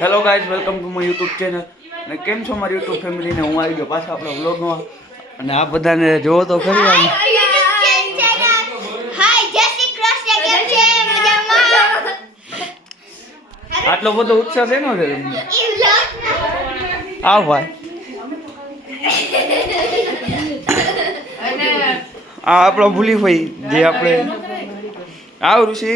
Hello guys welcome to my YouTube channel અને કેમ છો મારી યુટ્યુબ ફેમિલીને હું આવી ગયો પાછા આપણા વ્લોગમાં અને આ બધાને જોવો તો ખરી આમ. આટલો બધો ઉત્સાહ છે નો છે તમને આવ ભાઈ. આ આપણો ભૂલી ભાઈ જે આપણે આવ ઋષિ.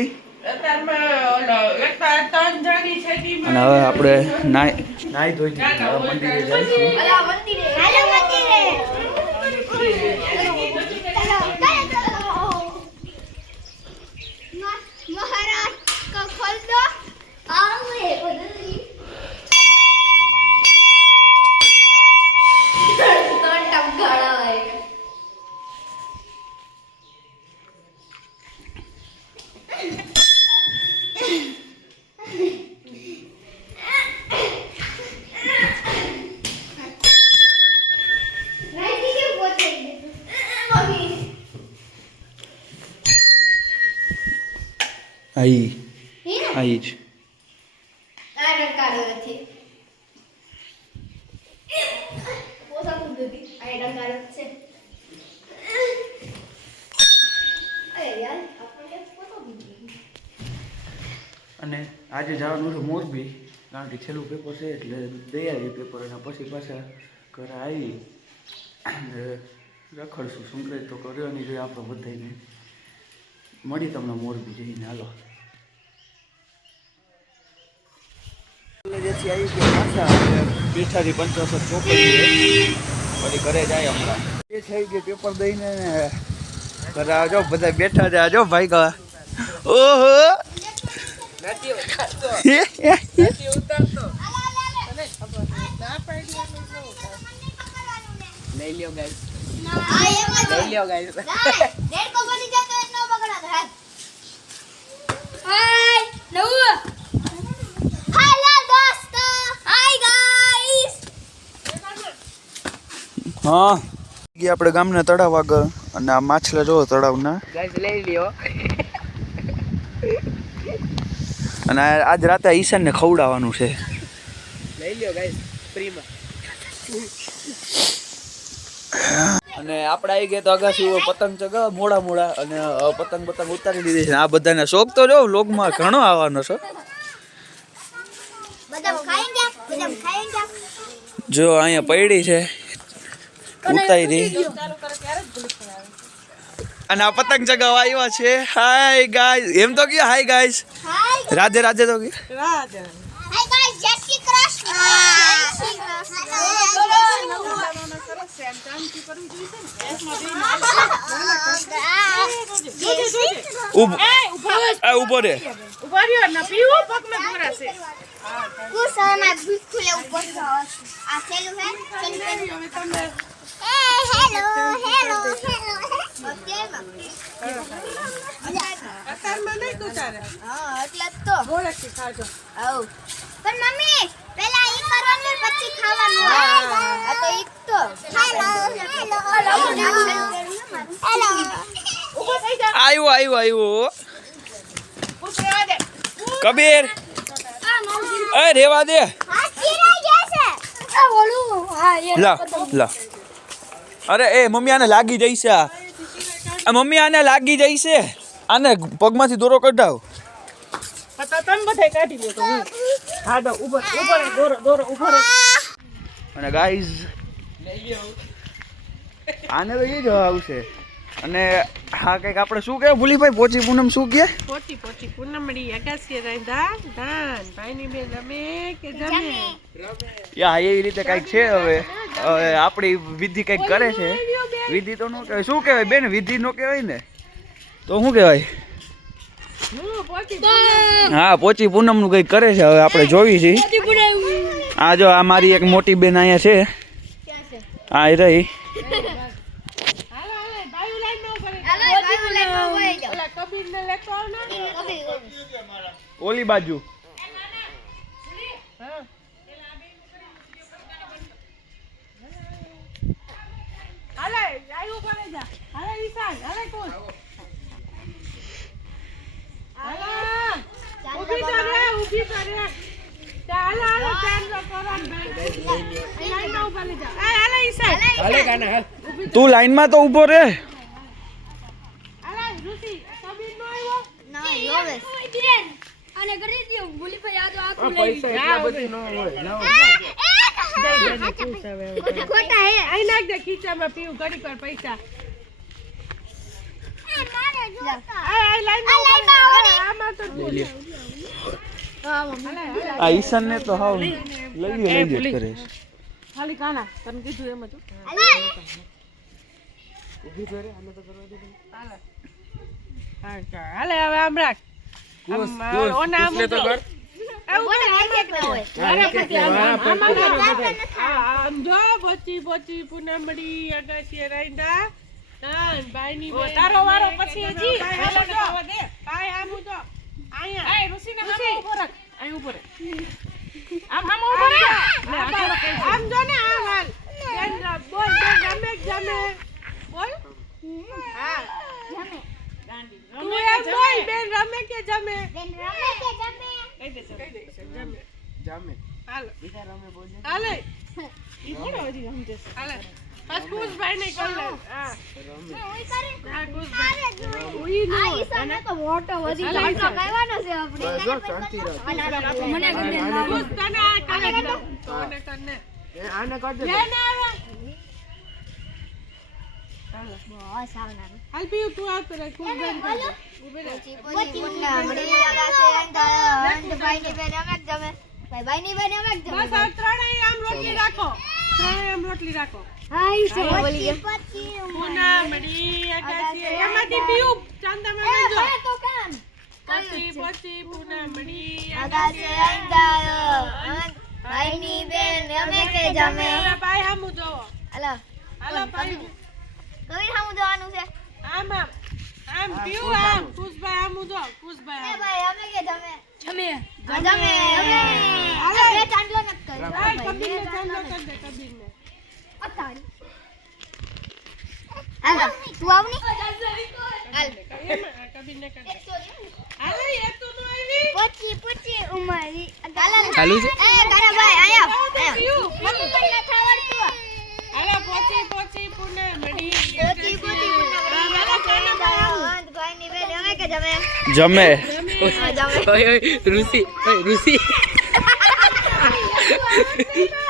અને હવે આપણે નાઈ નાઈ ધોઈ મંદિરે જઈશું. હાલો મંદિરે હાલો મંદિરે ચાલો ચાલો મહારાજ કો ખોલ દો આવે બદલી કોણ ટપકાડા હોય રાઈતી કે પોતે મમ્મી આઈ હે ને આઈ જ આ ડંકારો નથી પોતા કુદતી આ ડંકારો છે અરે યાર આપણે પોતો જ. અને આજે જવાનું છે મોરબી કારણ કે છેલ્લું પેપર છે એટલે તૈયારી પેપર અને પછી પાછા ઘરે આવી રખડશું સંક્રાંત તો કરવાની જોઈએ આપણે બધાને મળી તમને મોરબી જઈને હાલો ગયા બેઠાથી પંચાસર ચોપડી પછી ઘરે જાય હમણાં. એ થઈ ગઈ પેપર દઈને ઘરે આવજો બધા બેઠા છે. આજો ભાઈ કા ઓહો. લઈ લ્યો ગાઈસ. આ એમ લઈ લ્યો ગાઈસ ડેડ કો બની જાય તો એનો બગડા હાલ હાય નવ હાલો દોસ્તો હાય ગાઈસ હા. ગયા આપણે ગામના તળાવ આગળ અને આ માછલા જો તળાવના. લઈ લ્યો. અને આજ રાતે ઈશાનને ખવડાવવાનું છે. લઈ લ્યો ગાઈસ ફ્રીમાં. અને આપણે આવી ગયા તો અગાસી પતંગ ચગ મોડા મોડા અને પતંગ પતંગ ઉતારી દીધી છે. આ બધાને શોખ તો જો લોકમાં ઘણો આવવાનો છે. જો અહીંયા પૈડી છે. ઉતારી અને આ પતંગ ચગાવવા આવ્યા છે. હાય ગાઈસ એમ તો કયો? Hi guys hi Radhe Radhe તો કયો? હાય ગાઈસ જય શ્રી કૃષ્ણ. જય શ્રી કૃષ્ણ. ઊભો. આ ઊભો. રે. કુસના બિલકુલ ઉપર આ સેલું હે? સેલું હેલો હેલો હેલો ઓકે હા એટલે જ તો આવ પણ મમ્મી પહેલા ઈ કરવાનું પછી ખાવાનું આ તો ઈ તો હેલો હેલો હેલો આવ્યો આવ્યો આવ્યો કબીર એ રેવા દે લા લા. અરે એ મમ્મી આને લાગી જઈ છે આ. મમ્મી આને લાગી જઈ છે. આને પગમાંથી દોરો કઢાવ. અને ગાઈઝ આને તો એ જવા આવશે. અને હા કંઈક આપણે શું કહેવાય? ભૂલીભાઈ પોચી પૂનમ શું કહે? પોચી પોચી પૂનમડી અગાસી રાંધા. ધાન ભાઈની બેન રમે કે જમે? યા એવી રીતે કંઈક છે હવે. હવે આપણી વિધિ કંઈક કરે છે. વિધિ તો નો કહેવાય. શું કહેવાય બેન? વિધિ નો કહેવાય ને? તો શું કહેવાય? હા પોચી પૂનમ. નું કંઈક કરે છે હવે આપણે જોવી છીએ આ જો આ મારી એક મોટી બેન અહીંયા છે. હા એ રહી હાલો હાલો બાયું લાઈન નો કરે હાલો બાબુ લઈને વહી જાઓ ઓલા બાજુ તો લાઈનમાં તું ઊભો રે હાલો, ઋષિ, કબીર નો આવ્યો? યોવેશ અને કરી દો ભૂલી ભાઈ આ તો આ પૈસા એટલા બધી ન હોય લાવો ખોટા હે અહીં નાખ દે ખીચામાં પીવું ઘડીક વાર પૈસા આ, તો તું. ઈશાન ને તો હાવ લઈ લે લઈ લે કરે ખાલી કાના તમે કીધું એમ જ હો. હાલે. હા, ચાલ. હાલે હવે આમ રાખ. આમ, આમ આમ પછી આમ, આમ, આમ, આમ, આમ. આમ તારો વારો હજી. પહેલા તો આવવા દે. ભાઈ આમ રાખ. અહીં આમ આમ આમ જો ને આમ હાલ. બોલ ગમે કે જમે બોલ હા તું એમ બોલ બેન રમે કે જમે? બેન રમે કે જમે? કહી દે કહી દે જમે. જમે. હાલો. બીજા રમે બોલે. હાલે. ઈ બોલો હજી સમજે. હાલે. બસ કુશભાઈ ને કર લે. હા. રમે. હા કુશભાઈ. ઉઈ નો આ ઈશાને તો મોટો વધી હાલે, મોટો કહેવાનો છે આપણે. મને ગમે ખુશ તને આ કરે. તને એ આને કર દે. લે ને આવે હાલ. પીયું તું આવતો રહે ખુશભાઈ ને ઊભી રહે પછી મુન્નામડી આગાશે અંધારા અંધ ભાઈની બેન અમે જમે ભાઈ ભાઈની બેન અમે જમે બસ આ ત્રણેય આમ રોટલી રાખો ત્રણેય આમ રોટલી રાખો હા ઈ બોલી ગયા પછી પૂના મડી એમાંથી પીયું ચાંદામાં મેજો તો કામ પછી પછી પૂના મડી આગાશે અંધારો ભાઈની બેન અમે કે જમે ભાઈ હામું જોવો હાલો હાલો, ભાઈ કવિર સામું જવાનું છે આમ આમ. આમ પીવું આમ. ખુશભાઈ આમું એ આમ. ભાઈ અમે કે જમે. જમે. જમે. જમે. હાલે. બે ચાંદલો ન કર્યો આય કબીરને ચાંદલો કર દે કબીરને. અતારી હાલો. તું આવની? હાલ એમાં આ કર દે. હાલે એ તો આવી. પછી પછી ઉમરી. હાલ ચાલુ છે એ કારાભાઈ આયા આયા. પીવું પણ નથી આવડતું હાલે પોચી પોચી પુને મડી પોચી પોચી હાલો કાના ભાઈ આવું. અંત ભાઈની બેન અમે કે જમે. ઋષિ ઋષિ.